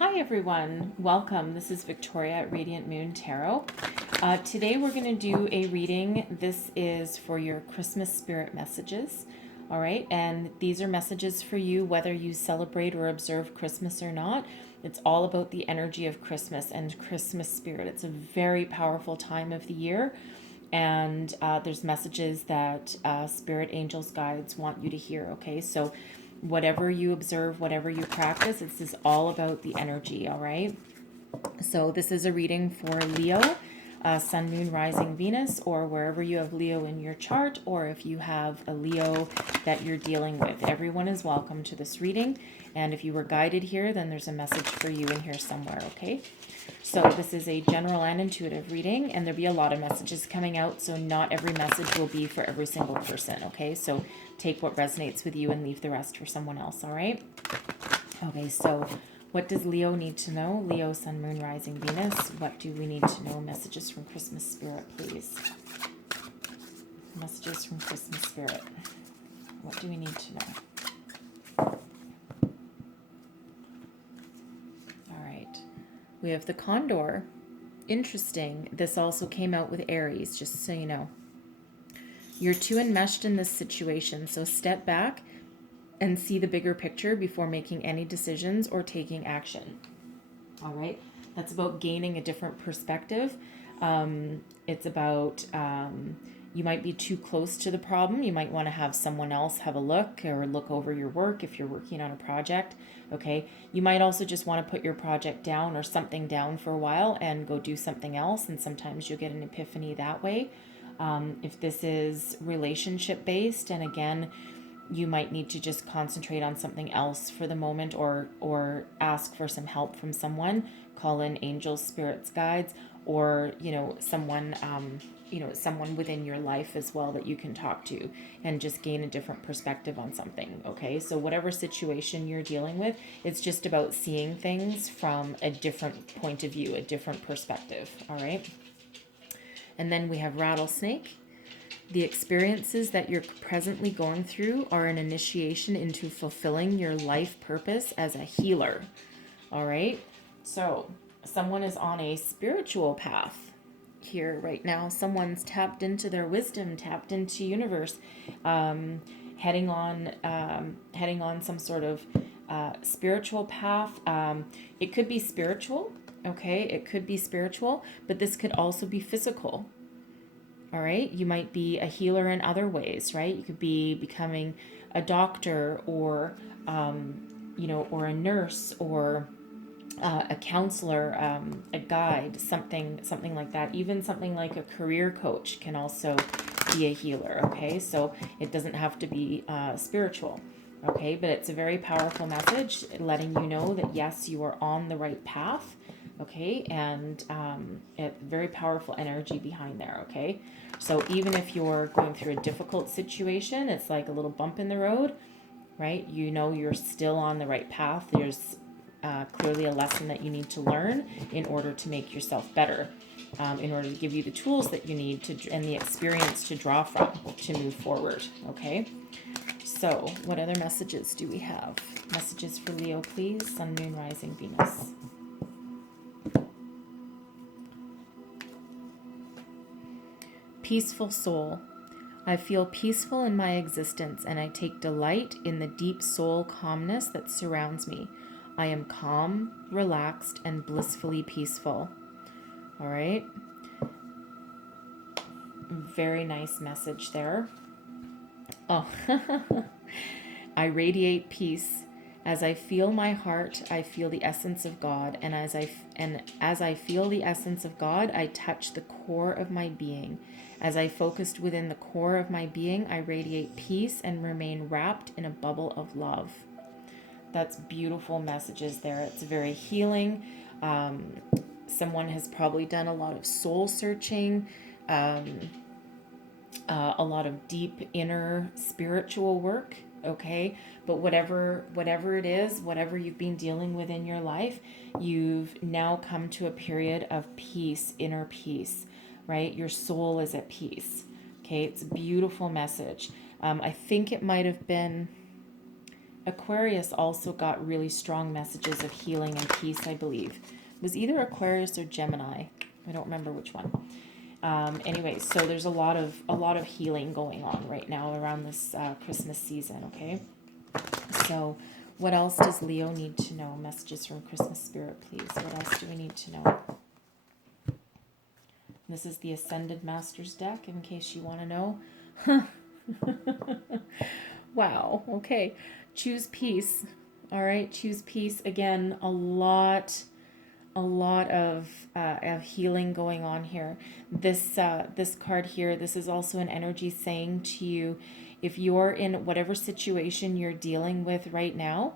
Hi everyone, welcome. This is Victoria at Radiant Moon Tarot. Today we're going to do a reading. This is for your Christmas spirit messages. All right, and these are messages for you whether you celebrate or observe Christmas or not. It's all about the energy of Christmas and Christmas spirit. It's a very powerful time of the year, and there's messages that spirit angels guides want you to hear. Okay, so whatever you observe, whatever you practice, this is all about the energy. All right, so this is a reading for Leo, Sun, Moon, Rising, Venus, or wherever you have Leo in your chart, or if you have a Leo that you're dealing with. Everyone is welcome to this reading, and if you were guided here, then there's a message for you in here somewhere. Okay, so this is a general and intuitive reading, and there'll be a lot of messages coming out, so not every message will be for every single person. Okay, so take what resonates with you and leave the rest for someone else. All right, okay, so what does Leo need to know? Leo, Sun, Moon, Rising, Venus. What do we need to know? Messages from Christmas Spirit, please. Messages from Christmas Spirit. What do we need to know? All right. We have the Condor. Interesting. This also came out with Aries, just so you know. You're too enmeshed in this situation, so step back and see the bigger picture before making any decisions or taking action. All right, that's about gaining a different perspective. It's about you might be too close to the problem. You might want to have someone else have a look or look over your work if you're working on a project. Okay, you might also just want to put your project down or something down for a while and go do something else, and sometimes you'll get an epiphany that way. If this is relationship based, and again, you might need to just concentrate on something else for the moment, or ask for some help from someone. Call in angels, spirits, guides, or someone someone within your life as well that you can talk to and just gain a different perspective on something. Okay, so whatever situation you're dealing with, it's just about seeing things from a different point of view, a different perspective. All right, and then we have Rattlesnake. The experiences that you're presently going through are an initiation into fulfilling your life purpose as a healer. All right? So, someone is on a spiritual path here right now. Someone's tapped into their wisdom, tapped into universe, heading on some sort of spiritual path. It could be spiritual, okay? It could be spiritual, but this could also be physical. All right, you might be a healer in other ways, right? You could be becoming a doctor, or or a nurse, or a counselor, a guide, something like that. Even something like a career coach can also be a healer. Okay, so it doesn't have to be spiritual. Okay, but it's a very powerful message letting you know that yes, you are on the right path. Okay, and very powerful energy behind there. Okay, so even if you're going through a difficult situation, it's like a little bump in the road, right? You know you're still on the right path. There's clearly a lesson that you need to learn in order to make yourself better, in order to give you the tools that you need to and the experience to draw from to move forward. Okay, so what other messages do we have? Messages for Leo, please. Sun, Moon, Rising, Venus. Peaceful soul. I feel peaceful in my existence, and I take delight in the deep soul calmness that surrounds me. I am calm, relaxed, and blissfully peaceful. All right. Very nice message there. Oh, I radiate peace. As I feel my heart, I feel the essence of God, and as I feel the essence of God, I touch the core of my being. As I focused within the core of my being, I radiate peace and remain wrapped in a bubble of love. That's beautiful messages there. It's very healing. Someone has probably done a lot of soul searching, a lot of deep inner spiritual work. Okay, but whatever it is, whatever you've been dealing with in your life, you've now come to a period of peace, inner peace, right? Your soul is at peace. Okay, it's a beautiful message. I think it might have been Aquarius also got really strong messages of healing and peace, I believe. It was either Aquarius or Gemini. I don't remember which one. Anyway, so there's a lot of healing going on right now around this Christmas season, okay? So what else does Leo need to know? Messages from Christmas Spirit, please. What else do we need to know? This is the Ascended Masters deck, in case you want to know. Wow, okay. Choose peace. All right, choose peace. Again, a lot of healing going on here. This card here, this is also an energy saying to you, if you're in whatever situation you're dealing with right now,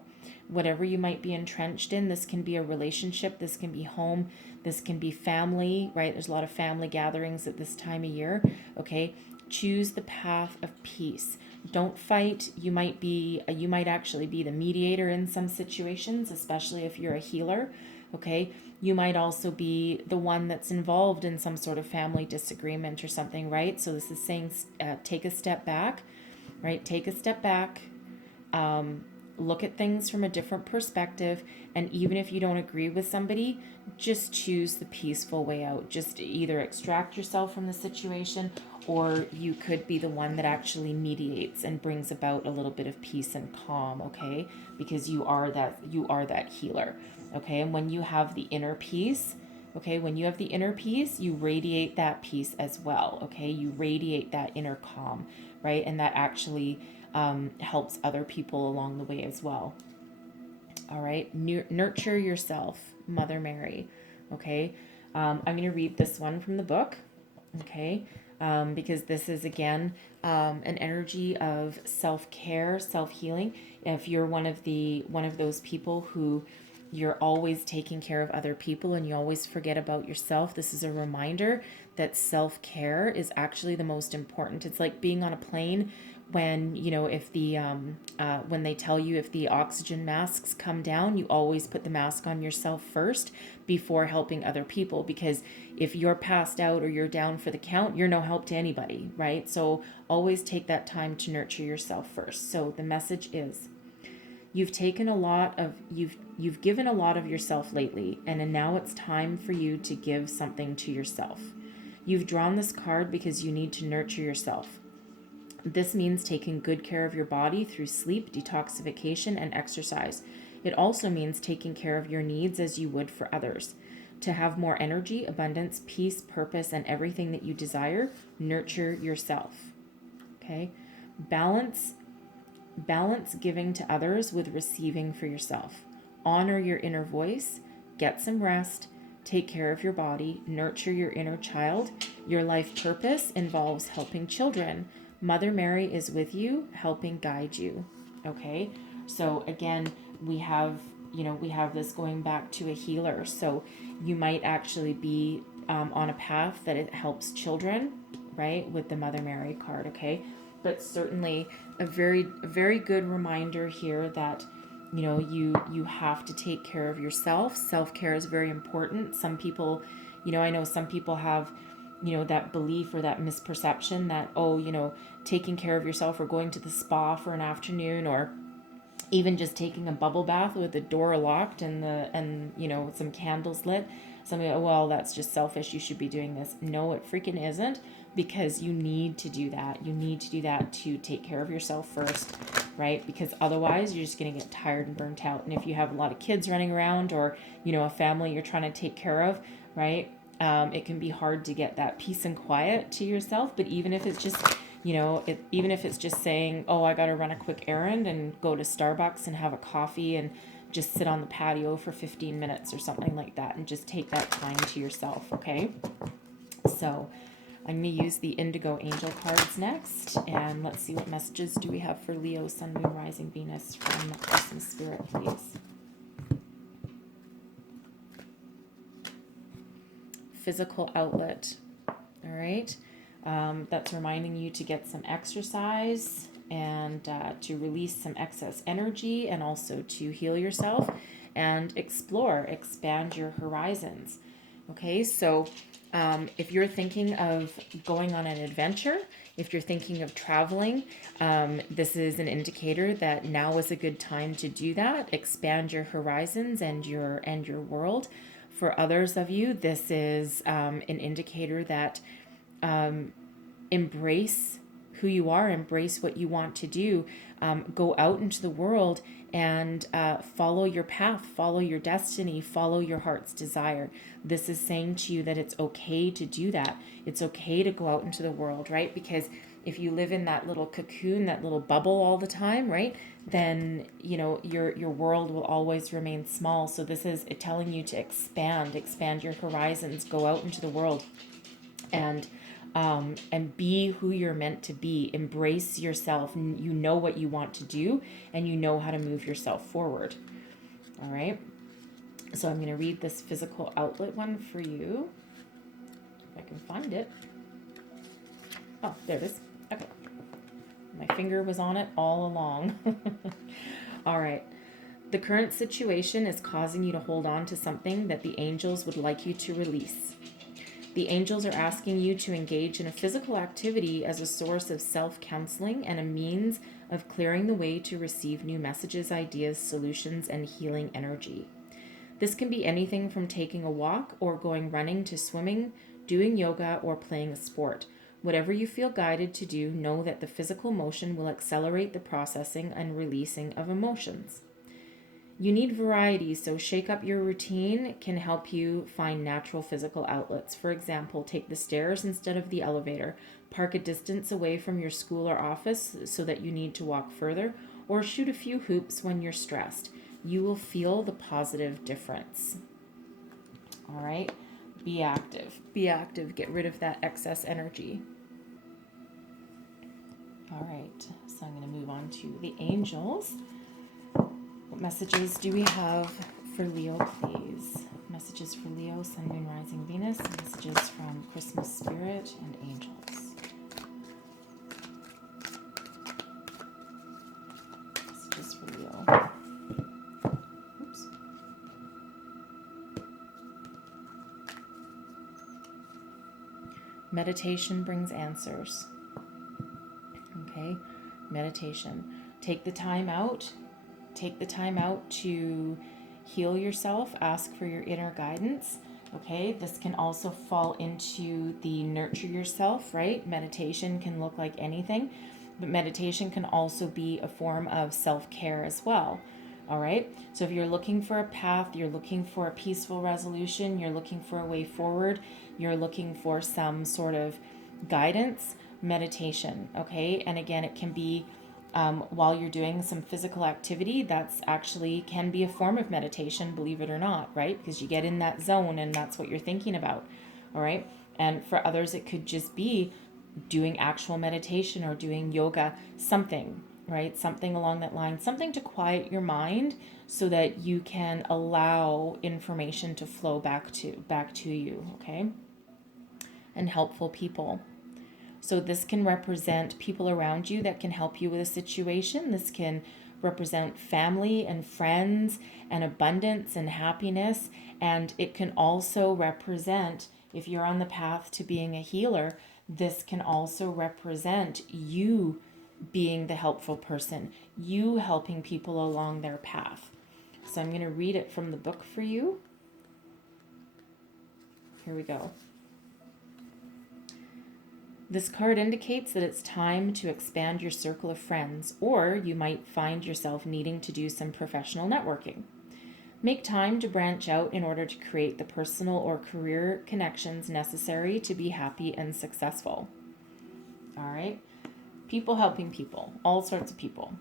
whatever you might be entrenched in, this can be a relationship, this can be home, this can be family, right? There's a lot of family gatherings at this time of year, okay? Choose the path of peace. Don't fight. You might actually be the mediator in some situations, especially if you're a healer, okay? You might also be the one that's involved in some sort of family disagreement or something, right? So this is saying take a step back, right? Take a step back. Look at things from a different perspective, and even if you don't agree with somebody, just choose the peaceful way out. Just either extract yourself from the situation, or you could be the one that actually mediates and brings about a little bit of peace and calm, okay? Because you are that healer, okay? And when you have the inner peace, okay, when you have the inner peace, you radiate that peace as well, okay? You radiate that inner calm, right? And that actually helps other people along the way as well. All right, nurture yourself, Mother Mary. Okay, I'm going to read this one from the book. Okay, because this is again an energy of self-care, self-healing. If you're one of those people who you're always taking care of other people and you always forget about yourself, this is a reminder that self-care is actually the most important. It's like being on a plane when, if when they tell you if the oxygen masks come down, you always put the mask on yourself first before helping other people, because if you're passed out or you're down for the count, you're no help to anybody, right? So always take that time to nurture yourself first. So the message is, you've given a lot of yourself lately, and now it's time for you to give something to yourself. You've drawn this card because you need to nurture yourself. This means taking good care of your body through sleep, detoxification, and exercise. It also means taking care of your needs as you would for others. To have more energy, abundance, peace, purpose, and everything that you desire, nurture yourself. Okay? Balance giving to others with receiving for yourself. Honor your inner voice, get some rest, take care of your body, nurture your inner child. Your life purpose involves helping children. Mother Mary is with you, helping guide you. Okay? So again, we have this going back to a healer. So you might actually be on a path that it helps children, right? With the Mother Mary card, okay? But certainly a very good reminder here that you have to take care of yourself. Self-care is very important. Some people, I know some people have that belief or that misperception that, taking care of yourself or going to the spa for an afternoon, or even just taking a bubble bath with the door locked and some candles lit, something, well, that's just selfish, you should be doing this. No, it freaking isn't, because you need to do that. You need to do that to take care of yourself first, right? Because otherwise you're just going to get tired and burnt out. And if you have a lot of kids running around, or a family you're trying to take care of, right, it can be hard to get that peace and quiet to yourself. But even if it's just even if it's just saying, oh, I got to run a quick errand and go to Starbucks and have a coffee and just sit on the patio for 15 minutes or something like that, and just take that time to yourself, okay? So I'm going to use the Indigo Angel cards next, and let's see what messages do we have for Leo, Sun, Moon, Rising, Venus from Christmas Spirit, please. Physical outlet, all right? That's reminding you to get some exercise and to release some excess energy, and also to heal yourself and expand your horizons. Okay, so If you're thinking of going on an adventure, if you're thinking of traveling, this is an indicator that now is a good time to do that. Expand your horizons and your world. For others of you, this is an indicator that embrace who you are, embrace what you want to do, go out into the world and follow your path, follow your destiny, follow your heart's desire. This is saying to you that it's okay to do that. It's okay to go out into the world, right? Because if you live in that little cocoon, that little bubble all the time, right, then your world will always remain small. So this is telling you to expand your horizons, go out into the world, and be who you're meant to be. Embrace yourself. You know what you want to do, and you know how to move yourself forward. All right. So I'm going to read this physical outlet one for you, if I can find it. Oh, there it is. Okay. My finger was on it all along. All right. The current situation is causing you to hold on to something that the angels would like you to release. The angels are asking you to engage in a physical activity as a source of self-counseling and a means of clearing the way to receive new messages, ideas, solutions, and healing energy. This can be anything from taking a walk or going running to swimming, doing yoga, or playing a sport. Whatever you feel guided to do, know that the physical motion will accelerate the processing and releasing of emotions. You need variety, so shake up your routine can help you find natural physical outlets. For example, take the stairs instead of the elevator, park a distance away from your school or office so that you need to walk further, or shoot a few hoops when you're stressed. You will feel the positive difference. All right, be active. Be active. Get rid of that excess energy. All right, so I'm going to move on to the angels. What messages do we have for Leo, please? Messages for Leo, Sun, Moon, Rising, Venus. Messages from Christmas Spirit and angels. Messages for Leo. Oops. Meditation brings answers. Okay, meditation. Take the time out. Take the time out to heal yourself. Ask for your inner guidance. Okay, this can also fall into the nurture yourself, right? Meditation can look like anything, but meditation can also be a form of self-care as well. All right, so if you're looking for a path, you're looking for a peaceful resolution, you're looking for a way forward, you're looking for some sort of guidance, meditation. Okay, and again, it can be while you're doing some physical activity. That's actually can be a form of meditation, believe it or not, right? Because you get in that zone and that's what you're thinking about. All right, and for others it could just be doing actual meditation or doing yoga, something, right? Something along that line, something to quiet your mind so that you can allow information to flow back to you. Okay, and helpful people. So this can represent people around you that can help you with a situation. This can represent family and friends and abundance and happiness. And it can also represent, if you're on the path to being a healer, this can also represent you being the helpful person, you helping people along their path. So I'm going to read it from the book for you. Here we go. This card indicates that it's time to expand your circle of friends, or you might find yourself needing to do some professional networking. Make time to branch out in order to create the personal or career connections necessary to be happy and successful. All right. People helping people, all sorts of people.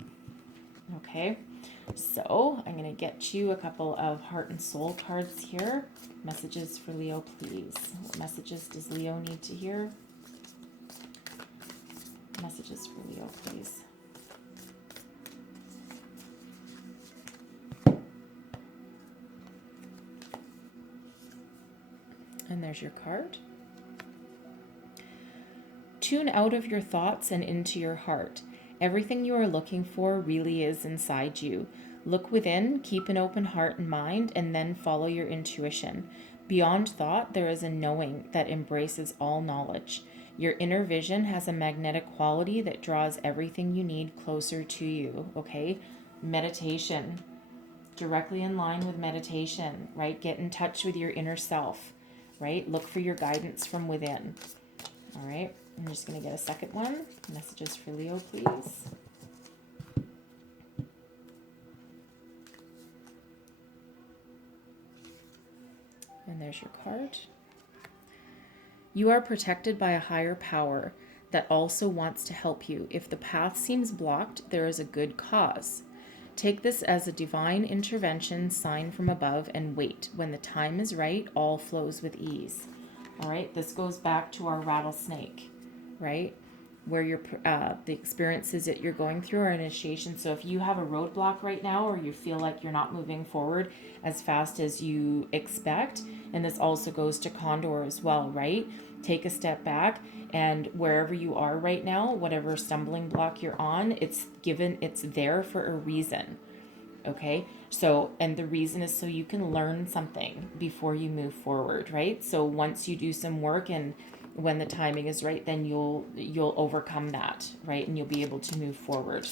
Okay. So I'm going to get you a couple of heart and soul cards here. Messages for Leo, please. What messages does Leo need to hear? Messages for Leo, please. And there's your card. Tune out of your thoughts and into your heart. Everything you are looking for really is inside you. Look within, keep an open heart and mind, and then follow your intuition. Beyond thought, there is a knowing that embraces all knowledge. Your inner vision has a magnetic quality that draws everything you need closer to you, okay? Meditation, directly in line with meditation, right? Get in touch with your inner self, right? Look for your guidance from within, all right? I'm just going to get a second one. Messages for Leo, please. And there's your card. You are protected by a higher power that also wants to help you. If the path seems blocked, there is a good cause. Take this as a divine intervention sign from above and wait. When the time is right, all flows with ease. All right, this goes back to our rattlesnake, right? Where you're, the experiences that you're going through are initiation. So if you have a roadblock right now, or you feel like you're not moving forward as fast as you expect, and this also goes to Condor as well, right? Take a step back, and wherever you are right now, whatever stumbling block you're on, it's there for a reason. Okay, so, and the reason is so you can learn something before you move forward, right? So once you do some work, and when the timing is right, then you'll overcome that, right? And you'll be able to move forward.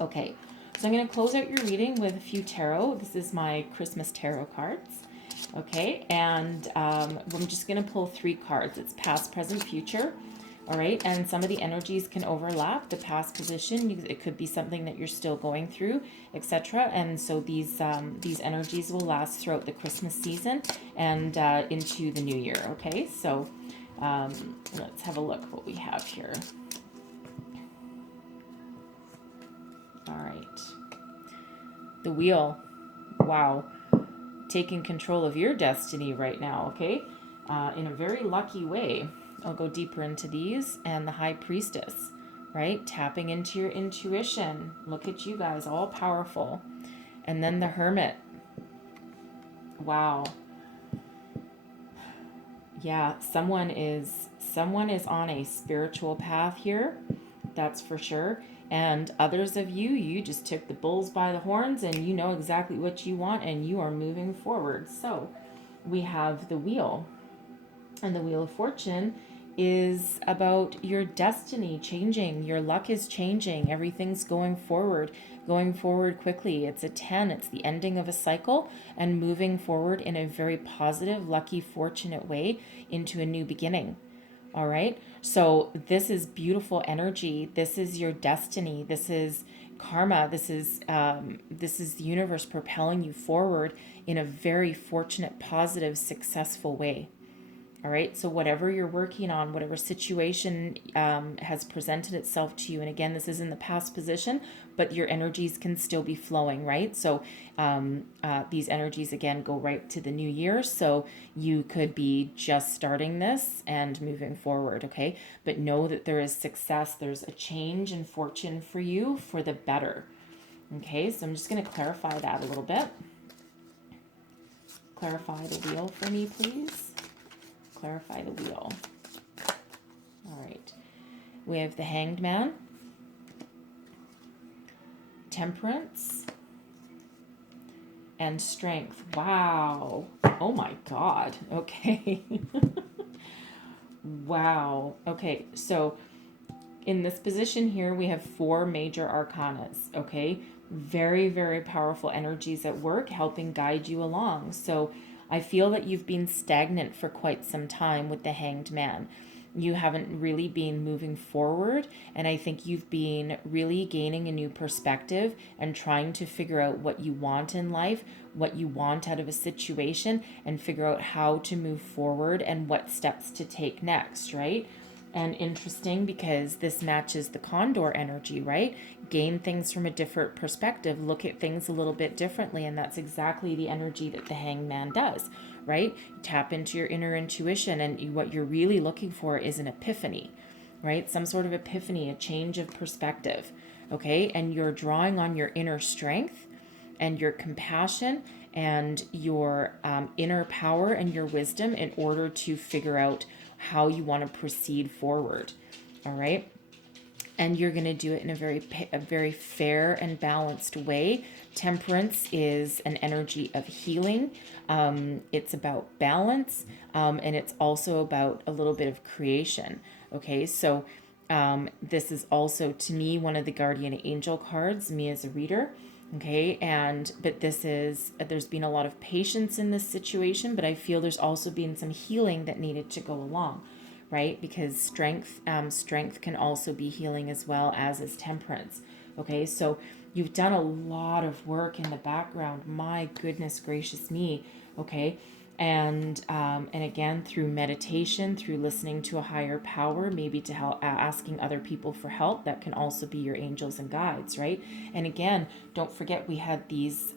Okay, so I'm going to close out your reading with a few tarot. This is my Christmas tarot cards. Okay, and I'm just going to pull 3 cards. It's past, present, future. All right, and some of the energies can overlap. The past position, it could be something that you're still going through, etc. And so these energies will last throughout the Christmas season and into the new year. Okay, so let's have a look what we have here. All right, the wheel. Wow, taking control of your destiny right now. Okay, in a very lucky way. I'll go deeper into these. And the High Priestess, right? Tapping into your intuition. Look at you guys, all powerful. And then the Hermit. Wow. Yeah, someone is on a spiritual path here. That's for sure. And others of you, you just took the bulls by the horns and you know exactly what you want and you are moving forward. So we have the wheel. And the Wheel of Fortune is about your destiny changing. Your luck is changing. Everything's going forward quickly. It's a 10. It's the ending of a cycle and moving forward in a very positive, lucky, fortunate way into a new beginning. All right. So this is beautiful energy. This is your destiny. This is karma. This is the universe propelling you forward in a very fortunate, positive, successful way. All right, so whatever you're working on, whatever situation has presented itself to you, and again, this is in the past position, but your energies can still be flowing, right? So these energies, again, go right to the new year. So you could be just starting this and moving forward, okay? But know that there is success. There's a change in fortune for you for the better, okay? So I'm just going to clarify that a little bit. Clarify the wheel for me, please. Clarify the wheel. All right. We have the Hanged Man, Temperance, and Strength. Wow. Oh my God. Okay. Wow. Okay. So in this position here, we have 4 major arcanas. Okay. Very, very powerful energies at work, helping guide you along. So I feel that you've been stagnant for quite some time with the Hanged Man. You haven't really been moving forward, and I think you've been really gaining a new perspective and trying to figure out what you want in life, what you want out of a situation, and figure out how to move forward and what steps to take next, right? And interesting because this matches the Condor energy, right? Gain things from a different perspective, look at things a little bit differently, and that's exactly the energy that the Hanged Man does, right? Tap into your inner intuition, and what you're really looking for is an epiphany, right? Some sort of epiphany, a change of perspective, okay? And you're drawing on your inner strength and your compassion and your inner power and your wisdom in order to figure out how you want to proceed forward. All right. and you're going to do it in a very fair and balanced way. Temperance is an energy of healing. It's about balance, and it's also about a little bit of creation. Okay, so this is also, to me, one of the guardian angel cards, me as a reader. Okay, but there's been a lot of patience in this situation, but I feel there's also been some healing that needed to go along, right? Because strength can also be healing as well, as is temperance. Okay, so you've done a lot of work in the background. My goodness gracious me. Okay, and again, through meditation, through listening to a higher power, maybe to help, asking other people for help, that can also be your angels and guides, right? And again, don't forget, we had these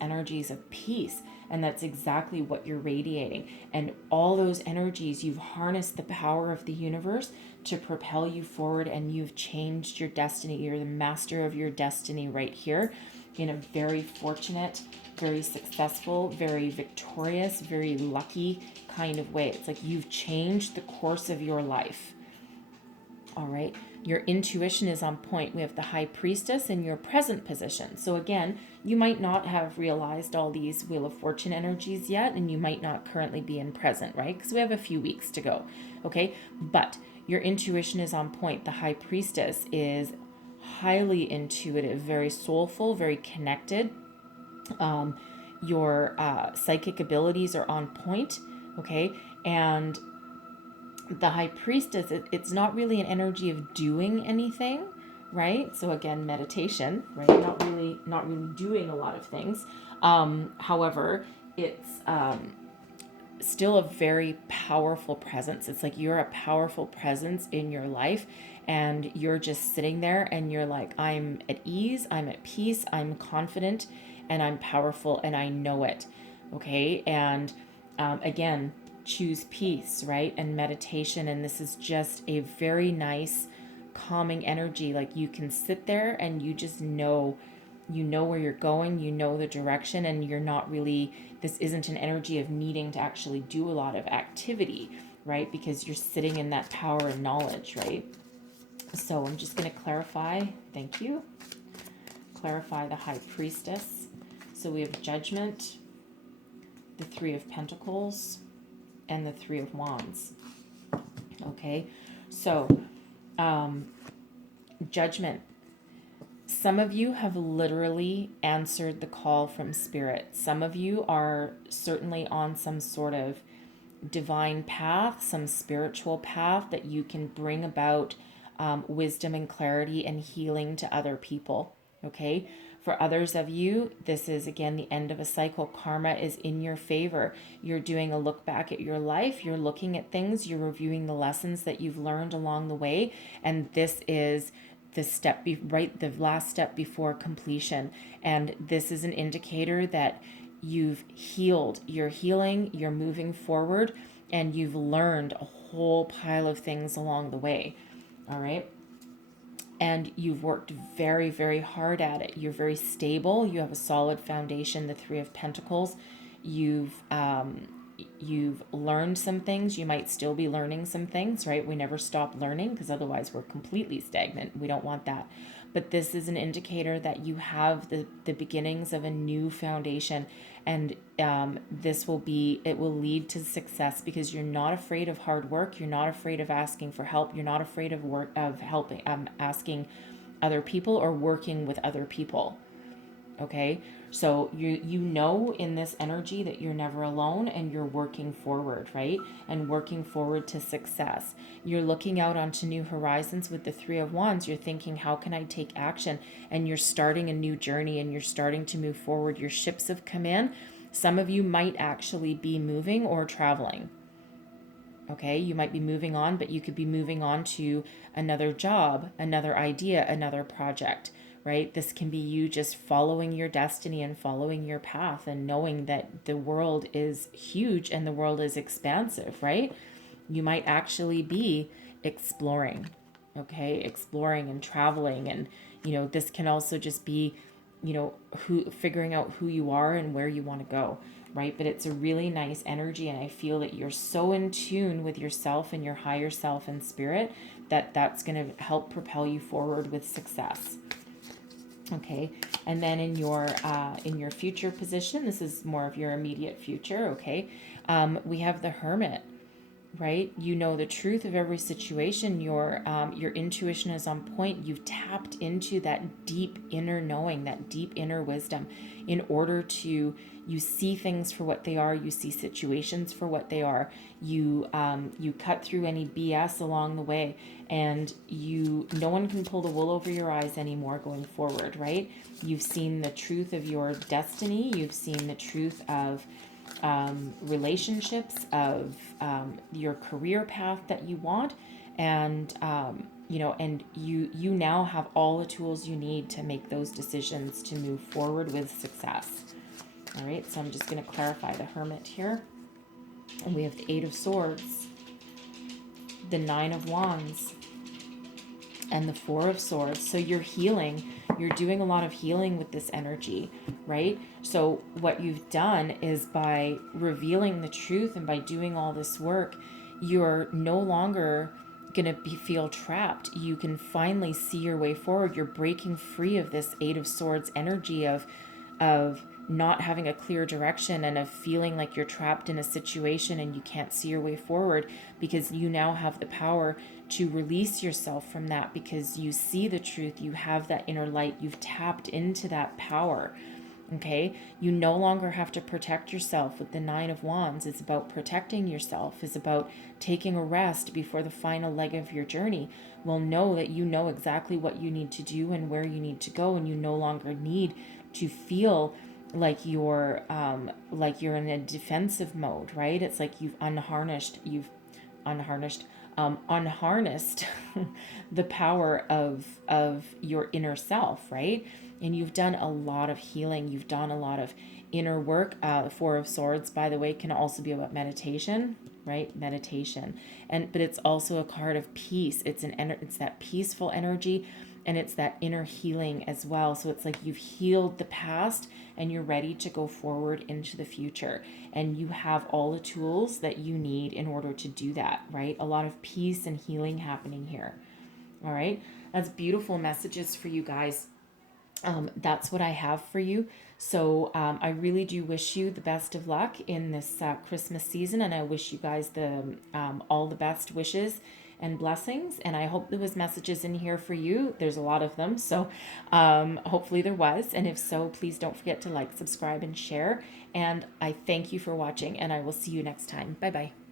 energies of peace, and that's exactly what you're radiating. And all those energies, you've harnessed the power of the universe to propel you forward, and you've changed your destiny. You're the master of your destiny right here, in a very fortunate, very successful, very victorious, very lucky kind of way. It's like you've changed the course of your life. All right. Your intuition is on point. We have the High Priestess in your present position. So again, you might not have realized all these Wheel of Fortune energies yet, and you might not currently be in present, right? Because we have a few weeks to go. Okay. But your intuition is on point. The High Priestess is highly intuitive, very soulful, very connected. Your psychic abilities are on point. Okay. And the High Priestess, it's not really an energy of doing anything, right? So again, meditation, right? Not really doing a lot of things. However, it's still a very powerful presence. It's like you're a powerful presence in your life, and you're just sitting there and you're like, I'm at ease, I'm at peace, I'm confident, and I'm powerful, and I know it. Okay. And again, choose peace, right? And meditation. And this is just a very nice, calming energy. Like you can sit there and you just know, where you're going, you know the direction, and you're not really, this isn't an energy of needing to actually do a lot of activity, right? Because you're sitting in that power and knowledge, right? So I'm just going to clarify. Thank you. Clarify the High Priestess. So we have Judgment, the Three of Pentacles, and the Three of Wands. Okay, so Judgment. Some of you have literally answered the call from Spirit. Some of you are certainly on some sort of divine path, some spiritual path that you can bring about wisdom and clarity and healing to other people. Okay. For others of you, this is again the end of a cycle. Karma is in your favor. You're doing a look back at your life. You're looking at things. You're reviewing the lessons that you've learned along the way. And this is the last step before completion. And this is an indicator that you've healed. You're healing. You're moving forward. And you've learned a whole pile of things along the way. All right. And you've worked very, very hard at it. You're very stable. You have a solid foundation, the Three of Pentacles. You've learned some things. You might still be learning some things, right? We never stop learning, because otherwise we're completely stagnant. We don't want that. But this is an indicator that you have the beginnings of a new foundation, and it will lead to success, because you're not afraid of hard work. You're not afraid of asking for help. You're not afraid of asking other people or working with other people. Okay, so you know in this energy that you're never alone, and you're working forward, right? And working forward to success. You're looking out onto new horizons with the Three of Wands. You're thinking, how can I take action? And you're starting a new journey, and you're starting to move forward. Your ships have come in. Some of you might actually be moving or traveling. Okay, you might be moving on, but you could be moving on to another job, another idea, another project. Right? This can be you just following your destiny and following your path, and knowing that the world is huge and the world is expansive, right? You might actually be exploring, okay? Exploring and traveling. And, this can also just be, figuring out who you are and where you want to go, right? But it's a really nice energy, and I feel that you're so in tune with yourself and your higher self and spirit that's going to help propel you forward with success. Okay, and then in your future position, this is more of your immediate future. Okay, we have the Hermit, right? You know the truth of every situation. Your intuition is on point. You've tapped into that deep inner knowing, that deep inner wisdom, in order to, you see things for what they are. You see situations for what they are. You cut through any BS along the way, and no one can pull the wool over your eyes anymore going forward, right? You've seen the truth of your destiny. You've seen the truth of relationships, of your career path that you want, and and you now have all the tools you need to make those decisions to move forward with success. All right, so I'm just going to clarify the Hermit here, and we have the Eight of Swords, the Nine of Wands, and the Four of Swords. So you're healing. You're doing a lot of healing with this energy, right? So what you've done is, by revealing the truth and by doing all this work, you're no longer going to feel trapped. You can finally see your way forward. You're breaking free of this Eight of Swords energy of not having a clear direction, and of feeling like you're trapped in a situation and you can't see your way forward, because you now have the power to release yourself from that, because you see the truth. You have that inner light. You've tapped into that power. Okay, you no longer have to protect yourself with the Nine of Wands. It's about protecting yourself. It's about taking a rest before the final leg of your journey. Well, know that you know exactly what you need to do and where you need to go, and you no longer need to feel like you're in a defensive mode, right? It's like you've unharnessed the power of your inner self, right? And you've done a lot of healing. You've done a lot of inner work. Four of Swords, by the way, can also be about meditation, right? Meditation, but it's also a card of peace. It's that peaceful energy, and it's that inner healing as well. So it's like you've healed the past and you're ready to go forward into the future. And you have all the tools that you need in order to do that, right? A lot of peace and healing happening here. All right. That's beautiful messages for you guys. That's what I have for you. So I really do wish you the best of luck in this Christmas season. And I wish you guys all the best wishes and blessings, and I hope there was messages in here for you. There's a lot of them, so hopefully there was, and if so, please don't forget to like, subscribe, and share, and I thank you for watching, and I will see you next time. Bye bye.